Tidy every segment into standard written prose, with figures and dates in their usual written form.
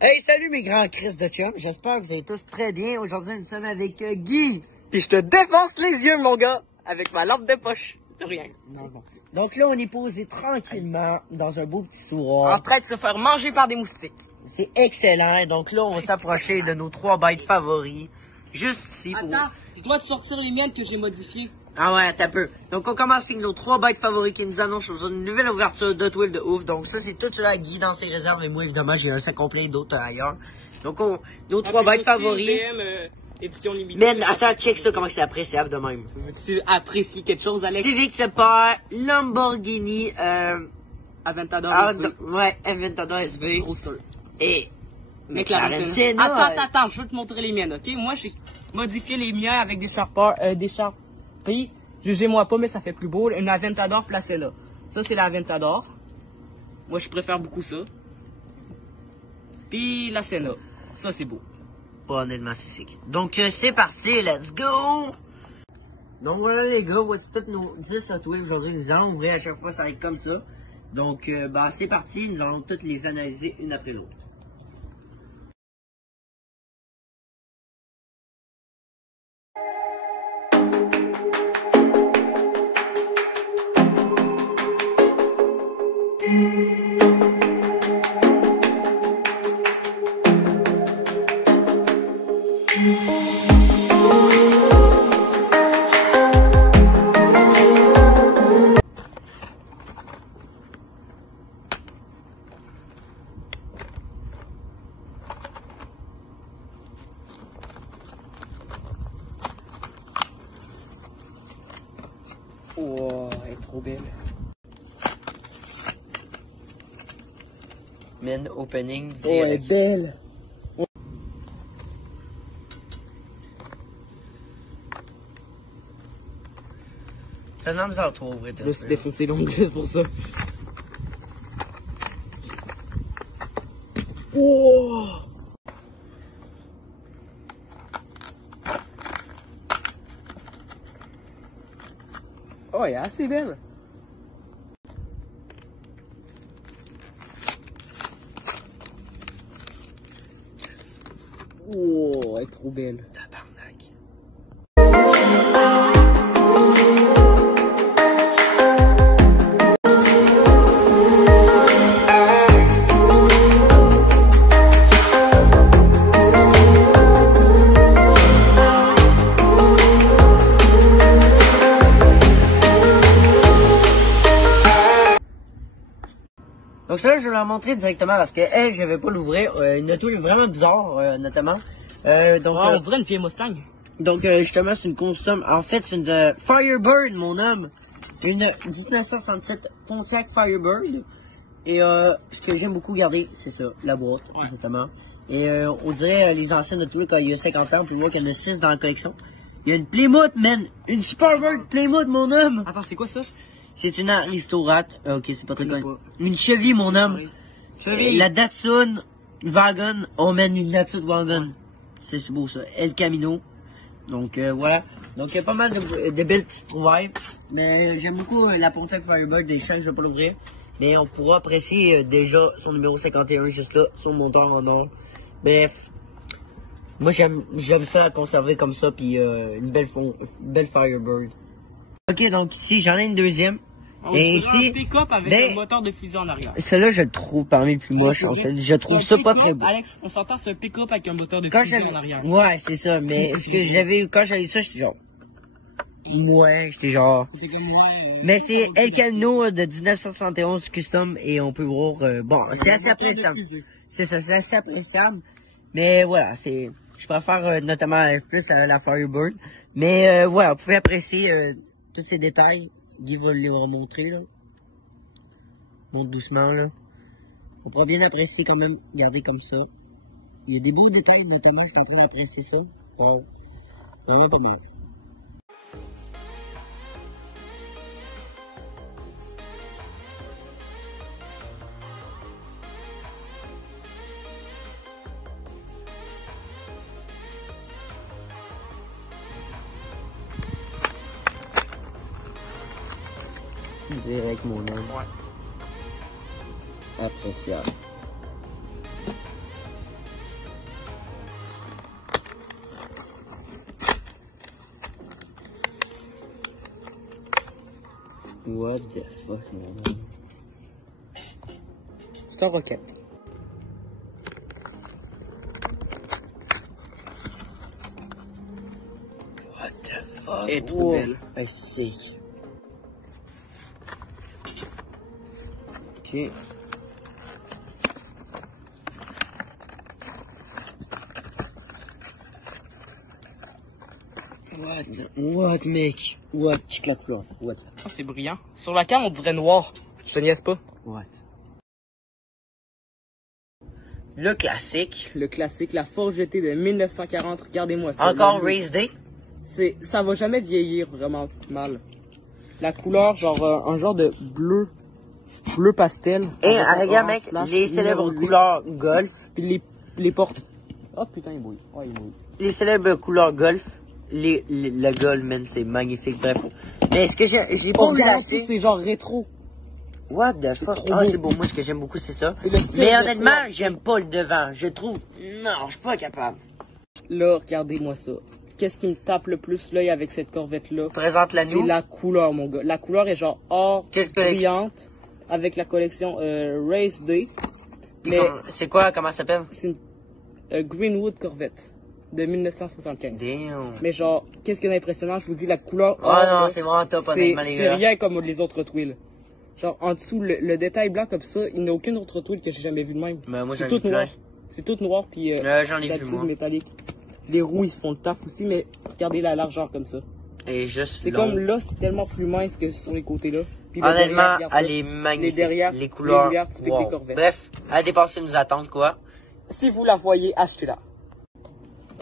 Hey, salut mes grands Chris de chum, j'espère que vous allez tous très bien. Aujourd'hui, nous sommes avec Guy. Puis je te défonce les yeux, mon gars, avec ma lampe de poche. De rien. Non, bon. Donc là, on est posé tranquillement dans un beau petit souroir. En train de se faire manger par des moustiques. C'est excellent. Donc là, on va s'approcher de nos 3 bêtes favoris. Juste ici. Attends, je dois te sortir les miennes que j'ai modifiées. Ah ouais, t'as peu. Donc on commence avec nos 3 bêtes favoris qui nous annoncent une nouvelle ouverture d'Hot Wheels de ouf. Donc ça, c'est tout cela Guy dans ses réserves. Et moi, évidemment, j'ai un sac complet d'autres ailleurs. Donc nos 3 bêtes favoris. Édition limitée. Mais attends, check ça, comment c'est appréciable de même. Veux-tu apprécier quelque chose, Alex? Civic Super, Lamborghini, Aventador SV. Ouais, Aventador SV. Et McLaren Senna. Attends, je veux te montrer les miennes, ok? Moi, j'ai modifié les miens avec des Sharpies. Jugez-moi pas, mais ça fait plus beau. Une Aventador placée là. Ça, c'est la Aventador. Moi, je préfère beaucoup ça. Puis la Senna. Ça, c'est beau. Pas honnêtement, c'est sick. Donc, c'est parti, let's go! Donc voilà les gars, voici toutes nos 10 Hot Wheels aujourd'hui. Nous allons ouvrir à chaque fois, ça va être comme ça. Donc, c'est parti, nous allons toutes les analyser une après l'autre. Oh, elle est trop belle. Men opening direct. Oh, elle est belle. T'as une misère à trop ouvrir. Je me suis défoncé l'onglet, c'est pour ça. Oh! Oh, elle est assez belle. Oh, elle est trop belle. Tabarnak. Donc ça, je vais la montrer directement parce que elle, je vais pas l'ouvrir. Une Hot Wheels vraiment bizarre, notamment. On dirait une vieille Mustang. Donc justement, c'est une custom. En fait, c'est une Firebird, mon homme. Une 1967 Pontiac Firebird. Et ce que j'aime beaucoup garder, c'est ça, la boîte, notamment. Et on dirait les anciennes Hot Wheels quand il y a 50 ans, on peut voir qu'il y en a 6 dans la collection. Il y a une Plymouth, man! Une Superbird Plymouth, mon homme! Attends, c'est quoi ça? C'est une Aristocrate. Ok, c'est pas très connu. Une Chevy, mon homme. Chevy. La Datsun Wagon. Oh man, une Datsun Wagon. C'est beau ça. El Camino. Donc voilà. Donc il y a pas mal de belles petites trouvailles. Mais j'aime beaucoup la Pontiac Firebird. Des champs que je vais pas l'ouvrir. Mais on pourra apprécier déjà son numéro 51 juste là. Son monteur en or. Bref. Moi j'aime ça à conserver comme ça. Puis une belle Firebird. Ok, donc ici j'en ai une deuxième. Et ici, un pick-up avec un moteur de fusion en arrière. Celui-là, je le trouve parmi les plus moches, en fait. Je trouve ça pas très beau. Alex, on s'entend, c'est un pick-up avec un moteur de fusion en arrière. Ouais, c'est ça, mais ce que j'avais, quand j'avais ça, j'étais genre... Ouais, j'étais genre... Mais c'est El Camino de 1971 custom et on peut voir... bon, c'est assez appréciable. C'est ça, c'est assez appréciable. Mais voilà, c'est... Je préfère notamment plus la Firebird. Mais voilà, vous pouvez apprécier tous ces détails. Guy va les remontrer, là. Monte doucement, là. On pourra bien apprécier quand même, garder comme ça. Il y a des beaux détails, notamment, je suis en train d'apprécier ça. Wow. Vraiment pas bien. Direct, mon homme. Ouais. Appréciable. What the fuck, mon gars? C'est un roquette. What the fuck? Elle est trop belle. Elle est sick. Ok. What, mec? What? Check la couleur. What? Oh, c'est brillant. Sur la cam, on dirait noir. Je te niaise pas. What? Le classique. Le classique, la Forge GT de 1940. Regardez-moi ça. Encore Race Day. Ça va jamais vieillir vraiment mal. La couleur, genre, un genre de bleu pastel. Et regarde, mec, les célèbres couleurs golf. Puis les portes. Oh putain, il bouille. Oh, il bouille. Les célèbres couleurs golf. Le gold, man, c'est magnifique, bref. Mais est-ce que j'ai pas voulu l'acheter? C'est genre rétro. What the fuck? Ah, c'est beau. Moi, ce que j'aime beaucoup, c'est ça. Mais honnêtement, j'aime pas le devant. Je trouve, non, je suis pas capable. Là, regardez-moi ça. Qu'est-ce qui me tape le plus l'œil avec cette Corvette-là? Présente-la nous. C'est la couleur, mon gars. La couleur est genre or brillante avec la collection Race Day. Mais c'est quoi? Comment ça s'appelle? C'est une Greenwood Corvette de 1975. Damn. Mais genre, qu'est-ce qui est impressionnant? Je vous dis, la couleur or, non, c'est vraiment top, honnêtement, les gars. C'est rien comme les autres twills. Genre, en dessous, le détail blanc comme ça, il n'y a aucune autre twill que j'ai jamais vu de même. Ben, moi, c'est tout noir. C'est tout noir, puis j'en ai vu, moi. Métallique. Les roues, ils font le taf aussi, mais regardez la largeur comme ça. Et juste c'est comme là, c'est tellement plus mince que sur les côtés là. Puis honnêtement, elle est magnifique. Les couleurs, les wow. Bref, à dépasser nous attendre, quoi. Si vous la voyez, achetez-la.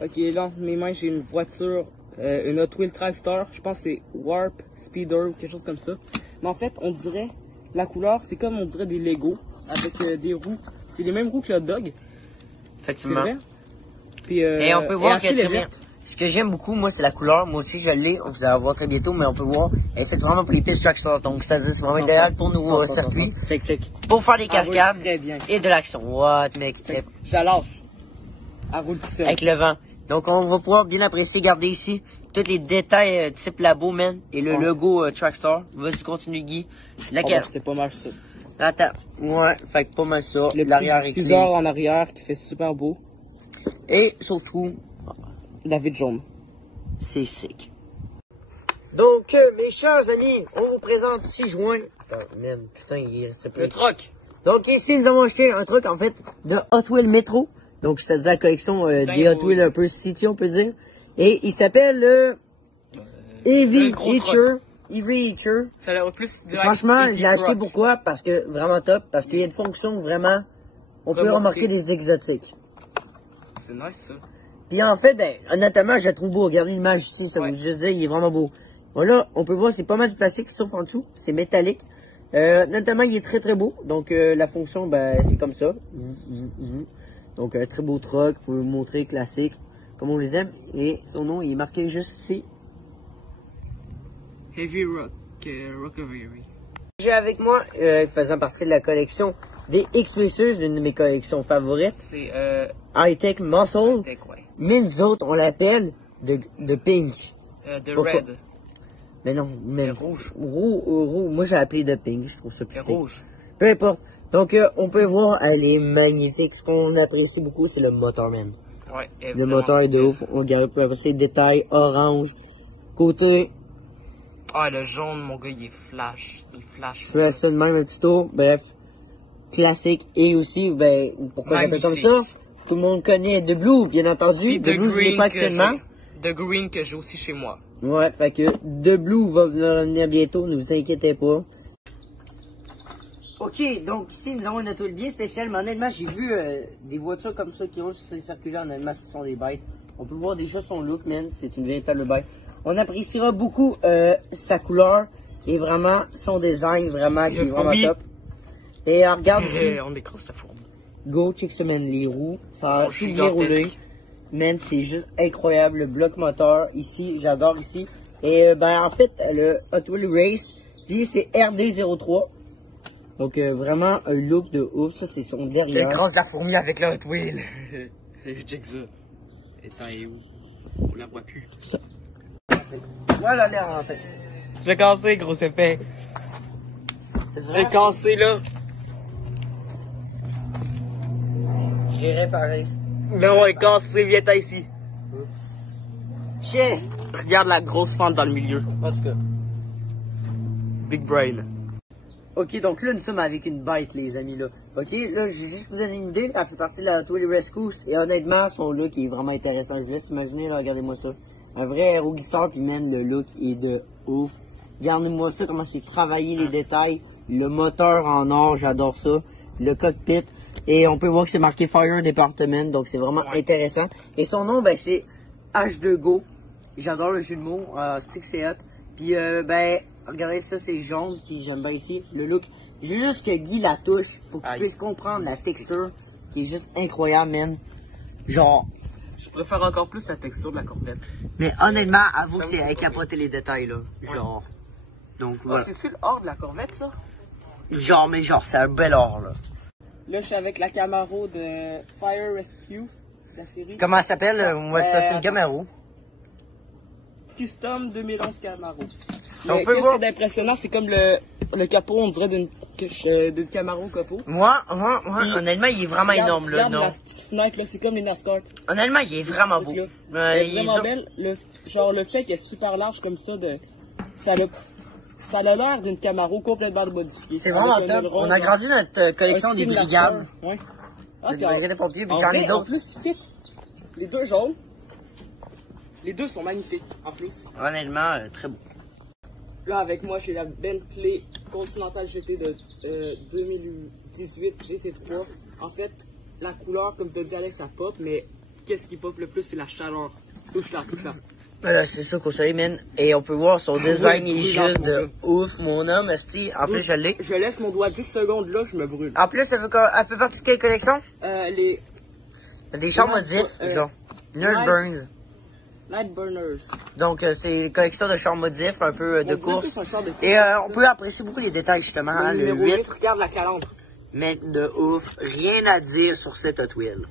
Ok, là, entre mes mains, j'ai une voiture, une Hot Wheels Trackstar. Je pense que c'est Warp Speeder ou quelque chose comme ça. Mais en fait, on dirait, la couleur, c'est comme on dirait des Lego avec des roues. C'est les mêmes roues que le hot dog. Effectivement. C'est vrai. Puis, et on peut voir qu'elle est légère. Ce que j'aime beaucoup, moi, c'est la couleur. Moi aussi, je l'ai. On va voir très bientôt, mais on peut voir. Elle est faite vraiment pour les pistes Trackstar. Donc, c'est-à-dire, c'est vraiment idéal pour nos circuits. Check. Pour faire des cascades. Très bien. Et de l'action. What, mec? Je la lâche. Elle roule tout seul. Avec le vent. Donc, on va pouvoir bien apprécier. Regardez ici. Tous les détails type labo, man. Et le logo Trackstar. Vas-y, continue, Guy. Laquelle? C'est pas mal ça. Attends. Ouais, fait que pas mal ça. Le petit diffuseur en arrière qui fait super beau. Et surtout, la vitre jaune. C'est sick. Donc, mes chers amis, on vous présente 6 juin. Attends, man, putain, il reste plus. Le truck. Donc ici, nous avons acheté un truc, en fait, de Hot Wheels Metro. Donc, c'est-à-dire la collection des Hot Wheels un peu city, on peut dire. Et il s'appelle Heavy Hitcher. Heavy Hitcher. Ça a l'air plus franchement, je l'ai acheté pourquoi? Parce que, vraiment top. Parce qu'il y a une fonction vraiment, on peut remarquer des exotiques. C'est nice, ça. Puis en fait, ben, honnêtement, je la trouve beau. Regardez l'image ici, ça vous dire, il est vraiment beau. Voilà, on peut voir, c'est pas mal de plastique, sauf en dessous, c'est métallique. Notamment, il est très très beau. Donc, la fonction, ben, c'est comme ça. Donc, un très beau truck, vous pouvez vous montrer classique, comme on les aime. Et son nom, il est marqué juste ici. Heavy Recovery. J'ai avec moi, faisant partie de la collection des X-Racers, l'une de mes collections favorites. C'est High-Tech Muscle. High-Tech, ouais. Mais nous autres, on l'appelle de Pink. De Red. Mais non, mais rouge. Moi, j'ai appelé de Pink, je trouve ça plus sick. Rouge. Peu importe. Donc, on peut voir, elle est magnifique. Ce qu'on apprécie beaucoup, c'est le moteur, man. Ouais, le moteur est de ouf. On regarde ces détails orange. Côté. Ah, le jaune, mon gars, il est flash. Il flash. Je fais ça de même un petit tour. Bref. Classique. Et aussi, ben, pourquoi j'appelle comme ça? Tout le monde connaît The Blue, bien entendu. The Blue, je l'ai pas actuellement. The Green que j'ai aussi chez moi. Ouais, fait que The Blue va venir bientôt, ne vous inquiétez pas. Ok, donc ici nous avons une auto bien spéciale, mais honnêtement j'ai vu des voitures comme ça qui roulent sur ces circulaires, honnêtement ce sont des bêtes. On peut voir déjà son look, man, c'est une véritable bête. On appréciera beaucoup sa couleur et vraiment son design, vraiment qui est vraiment top. Et regarde ici. On décroche la fourmi. Go, check ça, man, les roues, ça a tout bien roulé. Man, c'est juste incroyable, le bloc moteur ici, j'adore ici. Et ben en fait, le Hot Wheels Race, puis c'est RD03. Donc vraiment un look de ouf, ça c'est son derrière. J'écrase la fourmi avec le Hot Wheels. Check ça. Et ça est où? On la voit plus. Ça. Voilà l'air en tête. Tu l'as cassé, gros épais. Elle est cassée, là. Je l'ai réparé. Non, elle est cassée, viens t'as ici. Chien! Regarde la grosse fente dans le milieu. En tout cas. Big brain. Ok, donc là, nous sommes avec une bête, les amis, là. Ok, là, je vais juste vous donner une idée. Elle fait partie de la Twilly Rescues. Et honnêtement, son look est vraiment intéressant. Je vous laisse imaginer, là, regardez-moi ça. Un vrai héros qui sort, puis man, le look est de ouf. Regardez-moi ça, comment c'est travaillé, les détails. Le moteur en or, j'adore ça. Le cockpit. Et on peut voir que c'est marqué Fire Department, donc c'est vraiment intéressant. Et son nom, ben, c'est H2Go. J'adore le jeu de mots. Stick, c'est hot. Puis, ben, regardez ça, c'est jaune, puis j'aime bien ici le look. J'ai juste que Guy la touche pour qu'il puisse comprendre la texture qui est juste incroyable, man. Genre, je préfère encore plus la texture de la Corvette. Mais honnêtement, avoue que c'est à capoter les détails, là. Genre, donc, voilà. C'est-tu le or de la Corvette, ça? Genre, mais genre, c'est un bel or, là. Là, je suis avec la Camaro de Fire Rescue, la série. Comment elle s'appelle? Moi, ça, c'est une Camaro. Custom 2011 Camaro. On peut qu'est-ce voir. qui est impressionnant, c'est comme le capot, on dirait d'une Camaro capot. Moi, honnêtement, il est vraiment énorme, là, regarde non? la petite fenêtre, là, c'est comme les NASCAR. Honnêtement, il est vraiment beau. Elle est vraiment belle. Genre, le fait qu'elle est super large comme ça, ça a l'air d'une Camaro complètement modifiée. C'est vraiment top. On a grandi notre collection des brigades. Ouais. Des brigades de pompiers, puis En j'en ai vrai, en d'autres. plus, fit. Les deux jaunes. Les deux sont magnifiques, en plus. Honnêtement, très beau. Là, avec moi, j'ai la Bentley Continental GT de 2018 GT3. En fait, la couleur, comme tu as dit, Alex, ça pop, mais qu'est-ce qui pop le plus, c'est la chaleur. Touche-la, touche-la. C'est ça qu'on sait, man. Et on peut voir son design est juste de ouf, mon homme. En plus, je l'ai. Je laisse mon doigt 10 secondes là, je me brûle. En plus, elle fait partie de quelle collection? Des chars modifs, genre. Nerd Burns. Light Burners. Donc, c'est une collection de chars modifs, un peu de course. Et on peut apprécier beaucoup les détails, justement. Le Hein, numéro 8, regarde la calandre. Mais de ouf, rien à dire sur cette Hot Wheel.